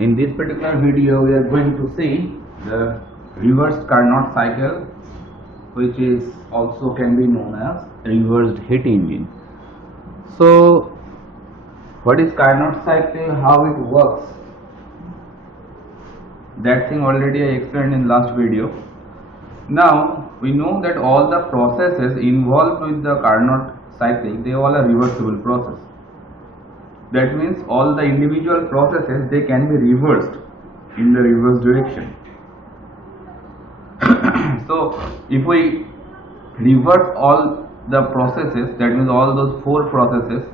In this particular video, we are going to see the reversed Carnot cycle, which is also can be known as reversed heat engine. So, what is Carnot cycle? How it works? That thing already I explained in last video. Now we know that all the processes involved with the Carnot cycle, they all are reversible process. That means all the individual processes, they can be reversed in the reverse direction. So if we reverse all the processes, that means all those 4 processes,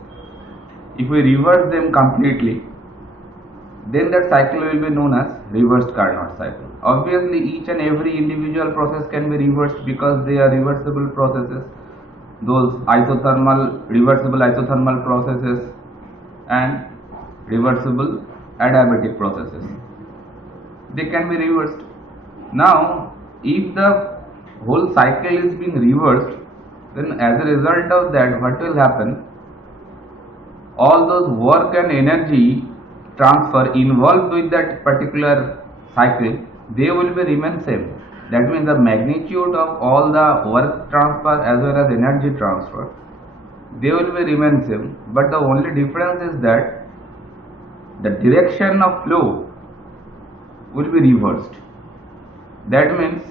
if we reverse them completely, then that cycle will be known as reversed Carnot cycle. Obviously each and every individual process can be reversed because they are reversible processes. Those reversible isothermal processes and reversible adiabatic processes, they can be reversed. Now if the whole cycle is being reversed, then as a result of that, what will happen? All those work and energy transfer involved with that particular cycle, they will be remain same. That means the magnitude of all the work transfer as well as energy transfer, they will be remain same, but the only difference is that the direction of flow will be reversed. That means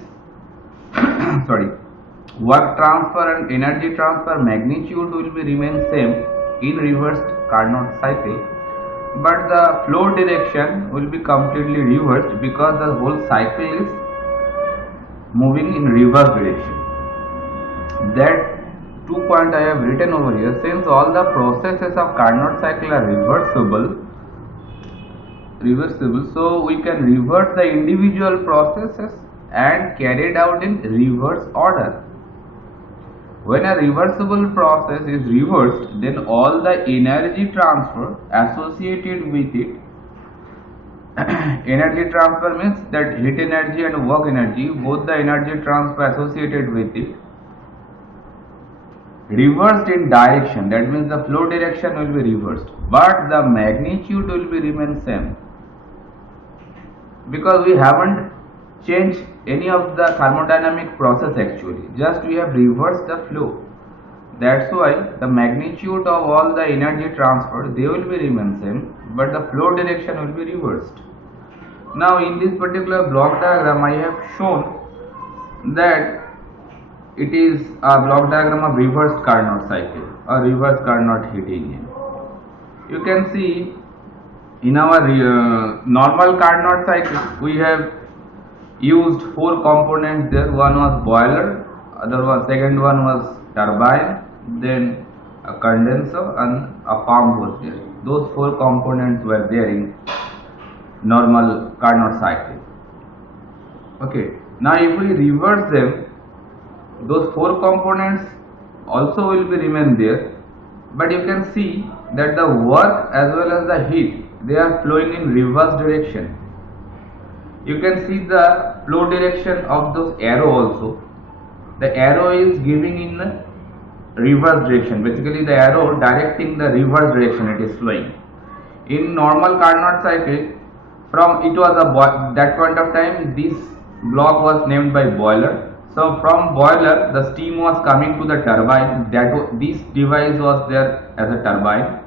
work transfer and energy transfer magnitude will be remain same in reversed Carnot cycle, but the flow direction will be completely reversed because the whole cycle is moving in reverse direction. That 2 point I have written over here. Since all the processes of Carnot cycle are reversible, so we can revert the individual processes and carry it out in reverse order. When a reversible process is reversed, then all the energy transfer associated with it, energy transfer means that heat energy and work energy, both the energy transfer associated with it, reversed in direction. That means the flow direction will be reversed, but the magnitude will be remain same, because we haven't changed any of the thermodynamic process actually, just we have reversed the flow. That's why the magnitude of all the energy transfer, they will be remain same, but the flow direction will be reversed. Now in this particular block diagram I have shown that it is a block diagram of reversed Carnot cycle or reverse Carnot heat engine. You can see in our normal Carnot cycle we have used 4 components there. One was boiler, second one was turbine, then a condenser and a pump was there. Those 4 components were there in normal Carnot cycle. Okay, now if we reverse them, those 4 components also will be remain there, but you can see that the work as well as the heat, they are flowing in reverse direction. You can see the flow direction of those arrow also. The arrow is giving in the reverse direction. Basically the arrow directing the reverse direction it is flowing. In normal Carnot cycle, that point of time this block was named by boiler. So from boiler the steam was coming to the turbine. This device was there as a turbine.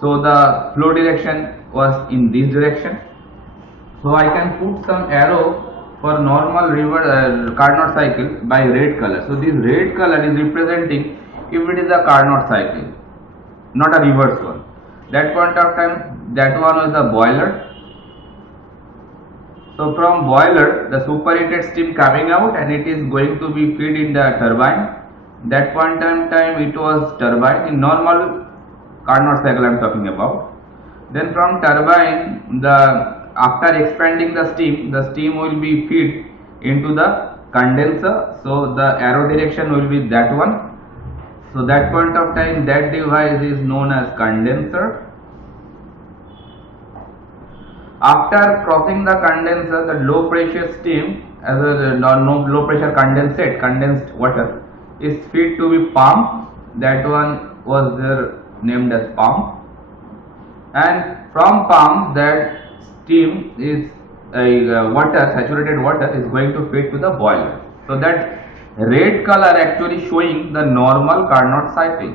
So the flow direction was in this direction. So I can put some arrow for normal Carnot cycle by red color. So this red color is representing if it is a Carnot cycle, not a reverse one. That point of time, that one was the boiler. So from boiler the superheated steam coming out and it is going to be fed in the turbine. That point in time it was turbine. In normal Carnot cycle I am talking about. Then from turbine, after expanding the steam will be fed into the condenser. So the arrow direction will be that one. So that point of time that device is known as condenser. After crossing the condenser, the low pressure steam as a low pressure condensed water is fed to be pump. That one was there named as pump, and from pump that steam is water, saturated water is going to feed to the boiler. So that red color actually showing the normal Carnot cycle.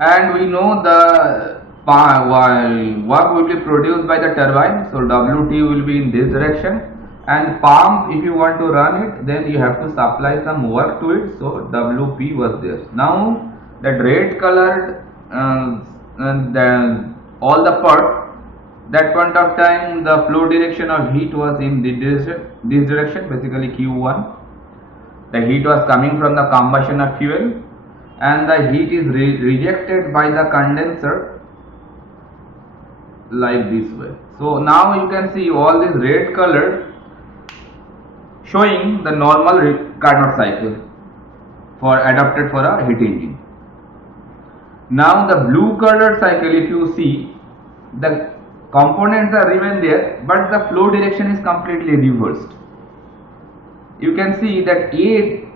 And we know the work will be produced by the turbine, so WT will be in this direction, and pump, if you want to run it, then you have to supply some work to it, so WP was there. Now that red colored all the part, that point of time the flow direction of heat was in this direction, basically Q1. The heat was coming from the combustion of fuel, and the heat is rejected by the condenser like this way. So now you can see all this red color showing the normal Carnot cycle for adapted for a heat engine. Now the blue colored cycle, if you see, the components are remain there, but the flow direction is completely reversed. You can see that A,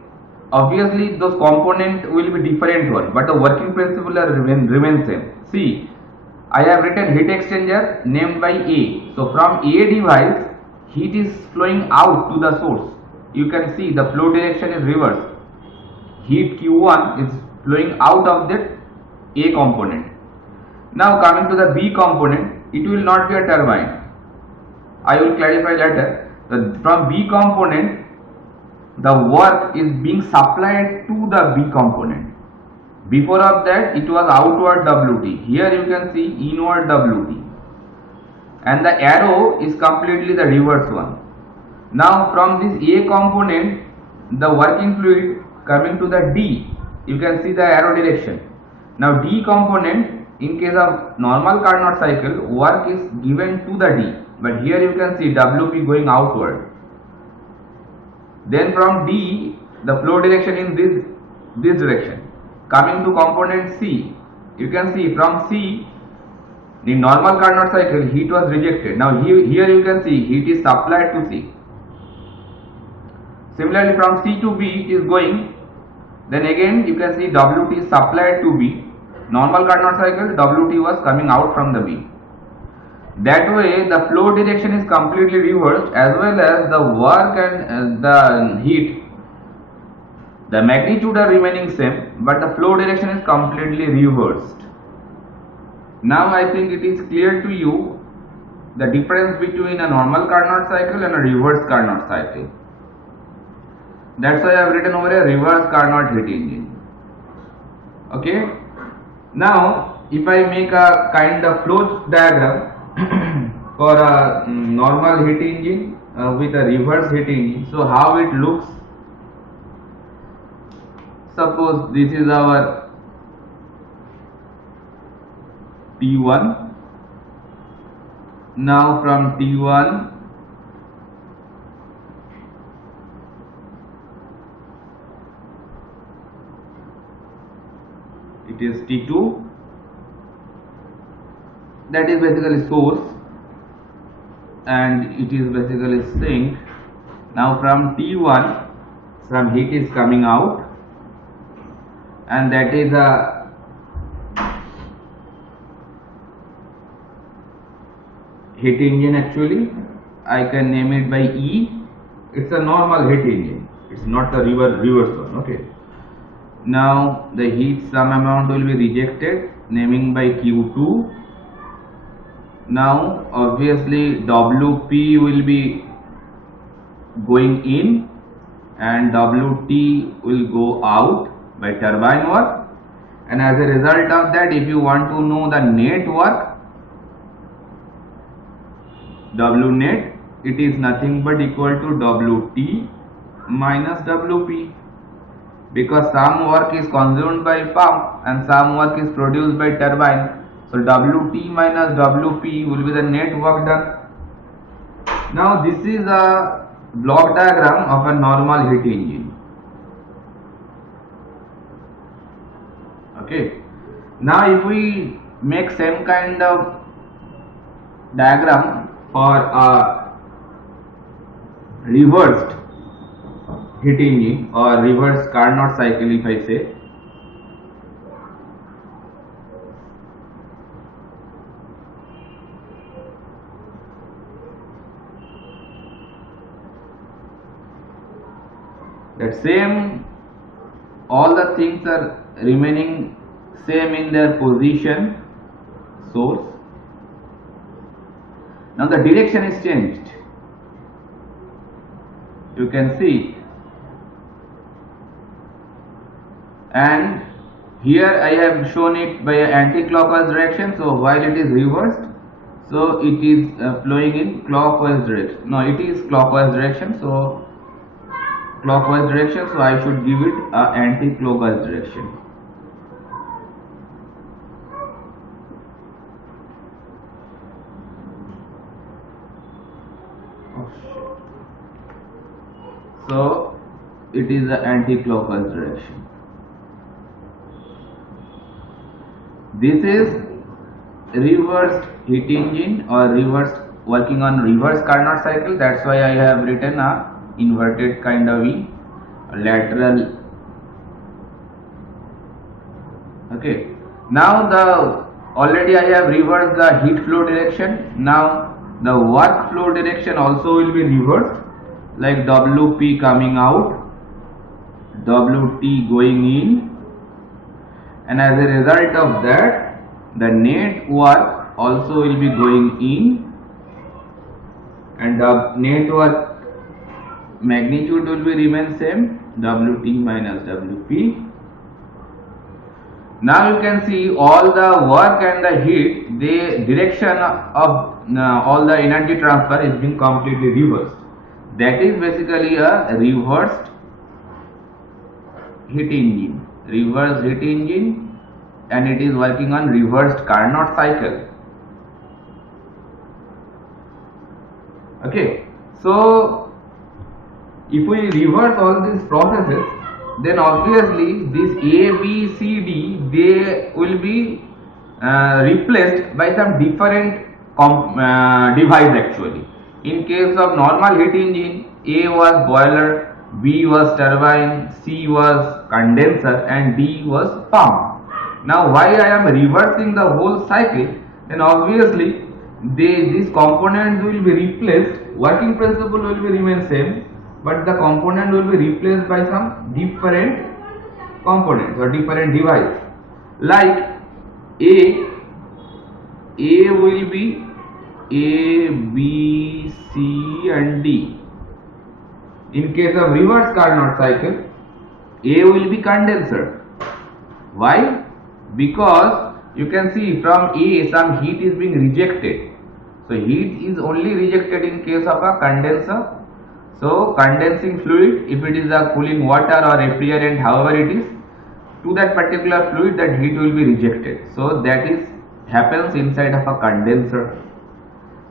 obviously those components will be different one, but the working principle are remain same. See, I have written heat exchanger named by A. So from A device, heat is flowing out to the source. You can see the flow direction is reversed. Heat Q1 is flowing out of that A component. Now coming to the B component, it will not be a turbine. I will clarify later. From B component, the work is being supplied to the B component. Before of that, it was outward WT. Here you can see inward WT. And the arrow is completely the reverse one. Now from this A component, the working fluid coming to the D. You can see the arrow direction. Now D component, in case of normal Carnot cycle, work is given to the D. But here you can see WP going outward. Then from D, the flow direction in this direction. Coming to component C, you can see from C, the normal Carnot cycle, heat was rejected. Now here you can see heat is supplied to C. Similarly from C to B it is going. Then again you can see WT is supplied to B. Normal Carnot cycle, WT was coming out from the B. That way the flow direction is completely reversed, as well as the work and the heat, the magnitude are remaining same, but the flow direction is completely reversed. Now I think it is clear to you the difference between a normal Carnot cycle and a reverse Carnot cycle. That's why I have written over a reverse Carnot heat engine. Okay. Now if I make a kind of flow diagram for a normal heat engine with a reverse heat engine, so how it looks. Suppose this is our T1. Now from T1, it is T2. That is basically source, and it is basically sink. Now from T1, some heat is coming out, and that is a heat engine. Actually I can name it by E. It's a normal heat engine, it's not the reverse one. Okay. Now the heat some amount will be rejected, naming by Q2. Now obviously WP will be going in and WT will go out by turbine work, and as a result of that, if you want to know the net work, W net, it is nothing but equal to WT minus WP, because some work is consumed by pump and some work is produced by turbine. So WT minus WP will be the net work done. Now this is a block diagram of a normal heat engine. Okay. Now if we make same kind of diagram for a reversed heat engine or reverse Carnot cycle, if I say, that same, all the things are remaining same in their position source. Now the direction is changed, you can see it, and here I have shown it by anti-clockwise direction. So while it is reversed, so it is flowing in clockwise direction. No, it is clockwise direction, so clockwise direction, so I should give it a anti-clockwise direction. So it is the anti-clockwise direction. This is reversed heat engine or reversed working on reverse Carnot cycle. That's why I have written a inverted kind of V, lateral. Okay. Now the already I have reversed the heat flow direction. Now the work flow direction also will be reversed, like WP coming out, WT going in, and as a result of that the net work also will be going in, and the net work magnitude will be remain same, WT minus WP. Now you can see all the work and the heat, the direction of all the energy transfer is being completely reversed. That is basically a reversed heat engine, and it is working on reversed Carnot cycle. Okay, so if we reverse all these processes, then obviously this A, B, C, D, they will be replaced by some different device actually. In case of normal heat engine, A was boiler, B was turbine, C was condenser, and D was pump. Now why I am reversing the whole cycle, then obviously these components will be replaced, working principle will be remain same, but the component will be replaced by some different components or different device. Like A will be A, B, C and D. In case of reverse Carnot cycle, A will be condenser. Why? Because you can see from A some heat is being rejected. So heat is only rejected in case of a condenser. So condensing fluid, if it is a cooling water or refrigerant, however it is, to that particular fluid that heat will be rejected. So that is happens inside of a condenser.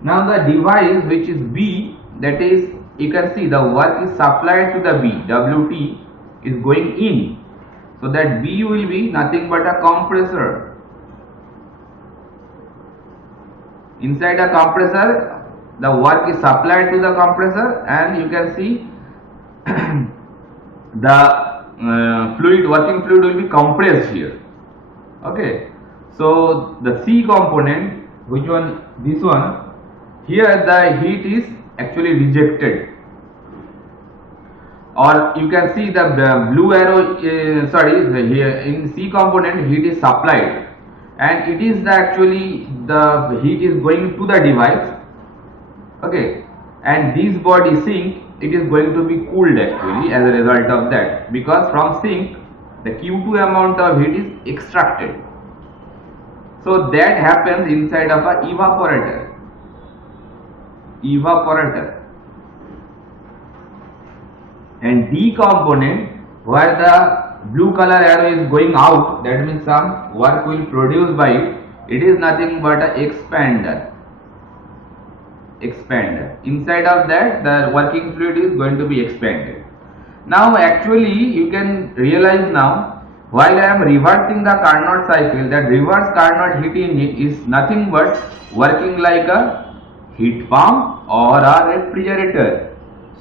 Now the device which is B, that is, you can see the work is supplied to the B, WT is going in. So that B will be nothing but a compressor. Inside a compressor, the work is supplied to the compressor, and you can see the working fluid will be compressed here. Okay, so the C component, which one? This one. Here the heat is actually rejected, or you can see the blue arrow. Here in C component heat is supplied, and it is actually the heat is going to the device. Okay, and this body sink, it is going to be cooled actually as a result of that, because from sink the Q2 amount of heat is extracted. So that happens inside of a evaporator. And D component, where the blue color arrow is going out, that means some work will produce by it. It is nothing but a expander. Inside of that the working fluid is going to be expanded. Now actually you can realize now, while I am reversing the Carnot cycle, that reverse Carnot heat engine is nothing but working like a heat pump or a refrigerator.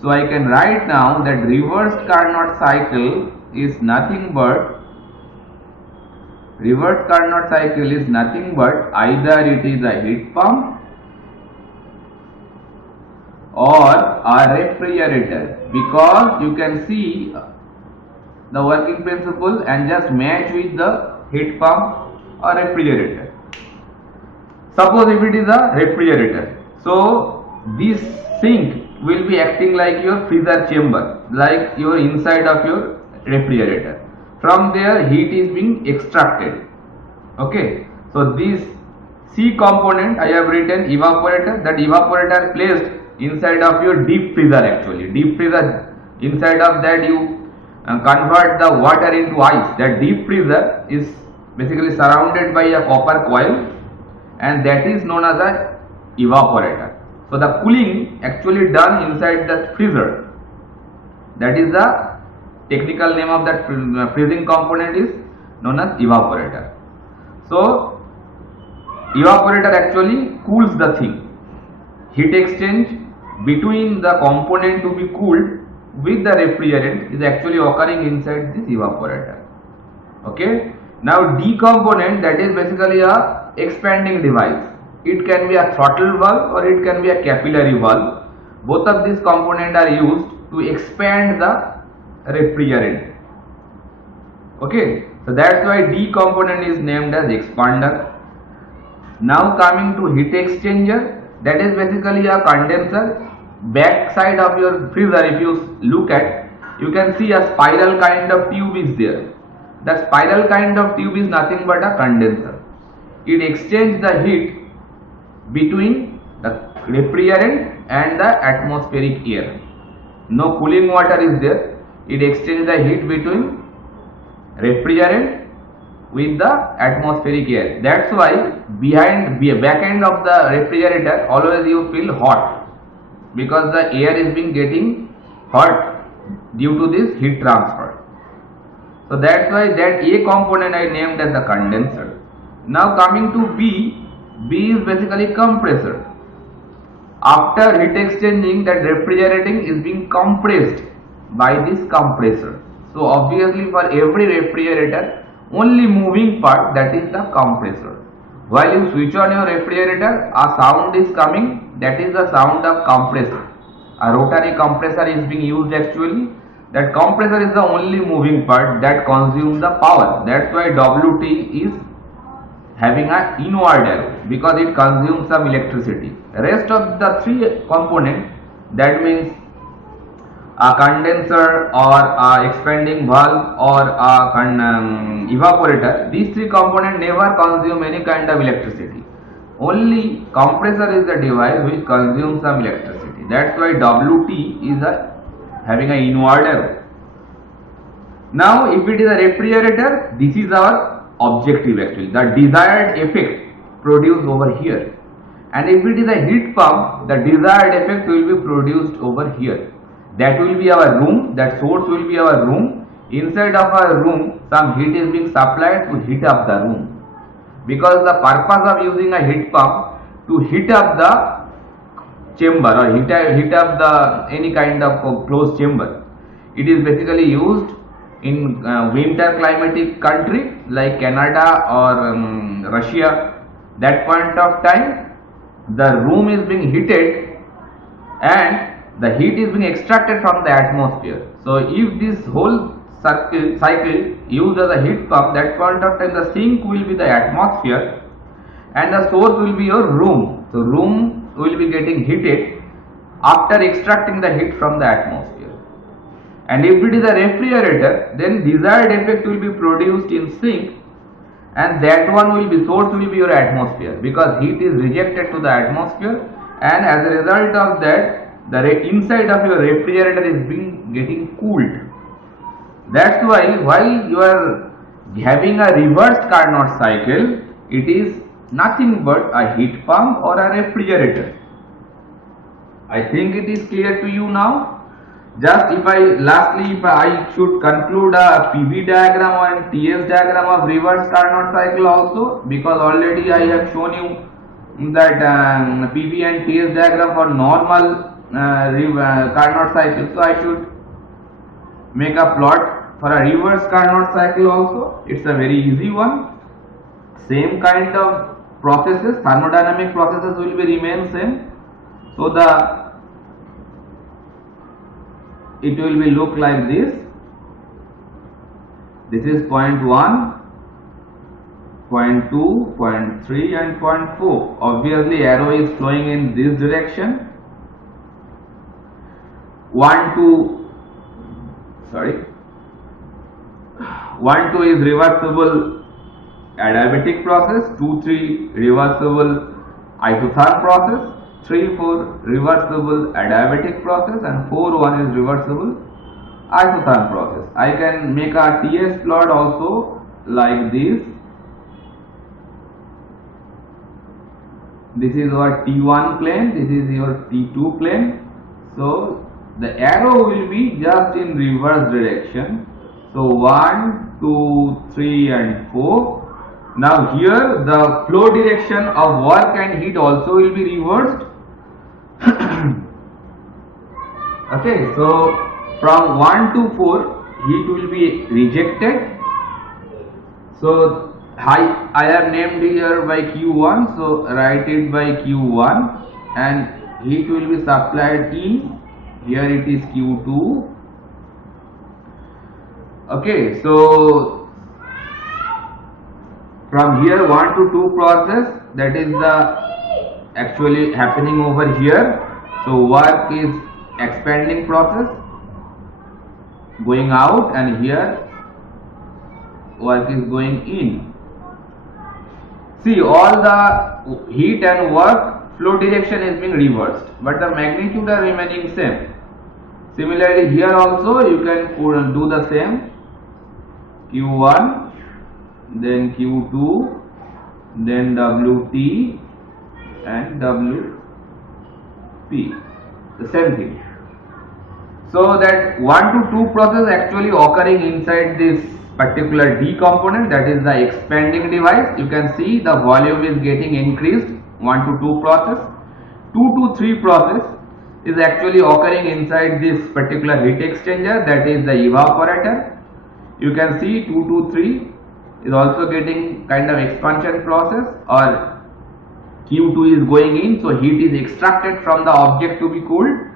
So I can write now that reversed Carnot cycle is nothing but either it is a heat pump or a refrigerator, because you can see the working principle and just match with the heat pump or refrigerator. Suppose if it is a refrigerator, so this sink will be acting like your freezer chamber, like your inside of your refrigerator. From there heat is being extracted. Okay, so this C component I have written evaporator. That evaporator placed inside of your deep freezer actually. Deep freezer, inside of that you convert the water into ice. That deep freezer is basically surrounded by a copper coil, and that is known as a evaporator. So the cooling actually done inside the freezer. That is the technical name of that freezing component is known as evaporator. So evaporator actually cools the thing. Heat exchange between the component to be cooled with the refrigerant is actually occurring inside this evaporator. Okay. Now D component, that is basically a expanding device. It can be a throttle valve or it can be a capillary valve. Both of these components are used to expand the refrigerant. Okay, so that's why D component is named as expander. Now coming to heat exchanger, that is basically a condenser. Back side of your freezer, if you look at, you can see a spiral kind of tube is there. The spiral kind of tube is nothing but a condenser. It exchanges the heat between the refrigerant and the atmospheric air. No cooling water is there. It exchanges the heat between refrigerant with the atmospheric air. That's why back end of the refrigerator always you feel hot, because the air is being getting hot due to this heat transfer. So that's why that A component I named as the condenser. Now coming to B is basically compressor. After heat exchanging, that refrigerating is being compressed by this compressor. So obviously for every refrigerator, only moving part, that is the compressor. While you switch on your refrigerator, a sound is coming, that is the sound of compressor. A rotary compressor is being used actually. That compressor is the only moving part that consumes the power. That's why WT is having an inward arrow, because it consumes some electricity. Rest of the three components, that means a condenser or a expanding valve or a evaporator, these three components never consume any kind of electricity. Only compressor is the device which consumes some electricity. That's why WT is having an inward arrow. Now if it is a refrigerator, this is our objective actually, the desired effect produced over here. And if it is a heat pump, the desired effect will be produced over here. That will be our room, that source will be our room. Inside of our room, some heat is being supplied to heat up the room. Because the purpose of using a heat pump to heat up the chamber or heat up the any kind of closed chamber. It is basically used in winter climatic country like Canada or Russia. That point of time, the room is being heated and the heat is being extracted from the atmosphere. So if this whole cycle used as a heat pump, that point of time the sink will be the atmosphere and the source will be your room. So room will be getting heated after extracting the heat from the atmosphere. And if it is a refrigerator, then desired effect will be produced in sink, and that one will be source will be your atmosphere, because heat is rejected to the atmosphere, and as a result of that the inside of your refrigerator is being getting cooled. That's why while you are having a reversed Carnot cycle, it is nothing but a heat pump or a refrigerator. I think it is clear to you now. Just if I should conclude a PV diagram or TS diagram of reverse Carnot cycle also, because already I have shown you that PV and TS diagram for normal Carnot cycle. So I should make a plot for a reverse Carnot cycle also. It's a very easy one. Same kind of processes, thermodynamic processes will be remain same. So it will be look like this. This is point 1, point 2, point 3 and point 4. Obviously arrow is flowing in this direction. 1, 2 is reversible adiabatic process, 2, 3 reversible isotherm process, 3, 4 reversible adiabatic process, and 4, 1 is reversible isotherm process. I can make a TS plot also like this. This is your T1 plane, this is your T2 plane. So the arrow will be just in reverse direction. So 1, 2, 3 and 4. Now here the flow direction of work and heat also will be reversed. Okay, so from 1 to 4 heat will be rejected. So I have named here by Q1, so write it by Q1, and heat will be supplied in, here it is Q2. Okay, so from here 1 to 2 process, that is the actually happening over here. So work is expanding process going out, and here work is going in. See, all the heat and work flow direction is being reversed, but the magnitude are remaining same. Similarly here also you can do the same, Q1, then Q2, then WT and WP, the same thing. So that 1 to 2 process actually occurring inside this particular D component, that is the expanding device. You can see the volume is getting increased, 1 to 2 process. 2 to 3 process is actually occurring inside this particular heat exchanger, that is the evaporator. You can see 2 to 3 is also getting kind of expansion process, or Q2 is going in, so heat is extracted from the object to be cooled.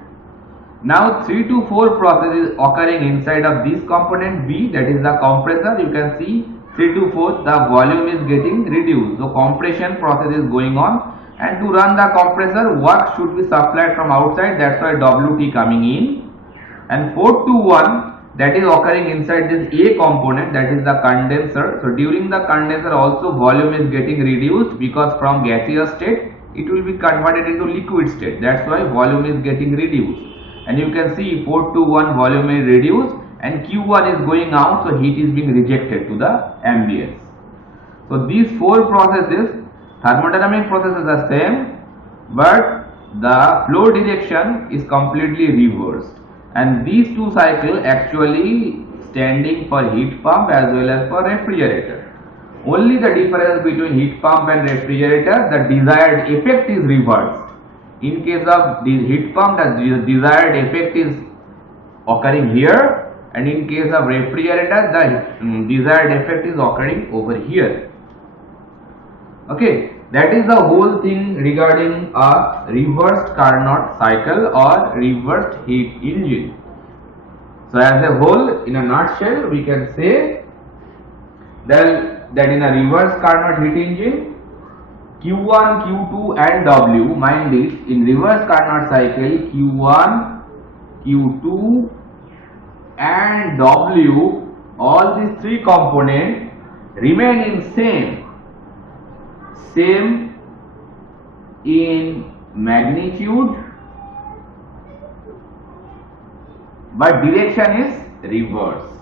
Now 3 to 4 process is occurring inside of this component B, that is the compressor. You can see 3 to 4 the volume is getting reduced, so compression process is going on, and to run the compressor work should be supplied from outside, that's why WT coming in. And 4 to 1 that is occurring inside this A component, that is the condenser. So during the condenser also volume is getting reduced, because from gaseous state it will be converted into liquid state, that's why volume is getting reduced. And you can see 4 to 1 volume is reduced, and Q1 is going out, so heat is being rejected to the ambience. So these 4 processes, thermodynamic processes are same, but the flow direction is completely reversed, and these two cycles actually standing for heat pump as well as for refrigerator. Only the difference between heat pump and refrigerator, the desired effect is reversed. In case of the heat pump, the desired effect is occurring here, and in case of refrigerator, the desired effect is occurring over here. Okay, that is the whole thing regarding a reversed Carnot cycle or reversed heat engine. So as a whole, in a nutshell, we can say that in a reverse Carnot heat engine, Q1, Q2 and W, mind this, in reverse Carnot cycle, Q1, Q2 and W, all these 3 components remain in same in magnitude, but direction is reversed.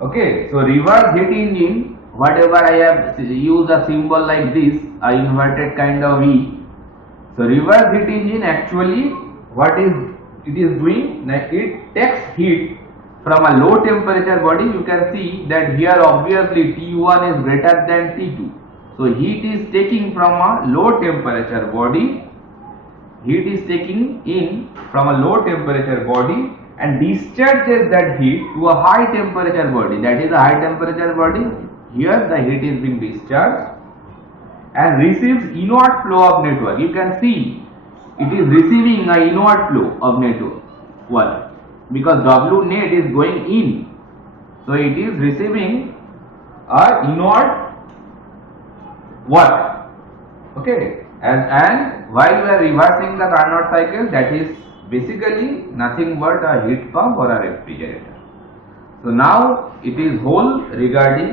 Okay, so reverse heat engine, whatever I have used a symbol like this, a inverted kind of V. So reverse heat engine actually what is it is doing, like it takes heat from a low temperature body. You can see that here obviously T1 is greater than T2. So heat is taking from a low temperature body, heat is taking in from a low temperature body and discharges that heat to a high temperature body, that is a high temperature body. Here the heat is being discharged and receives inward flow of network. You can see it is receiving a inward flow of network, because W net is going in. So it is receiving a inward work. Okay, and while we are reversing the Carnot cycle, that is basically nothing but a heat pump or a refrigerator. So now it is whole regarding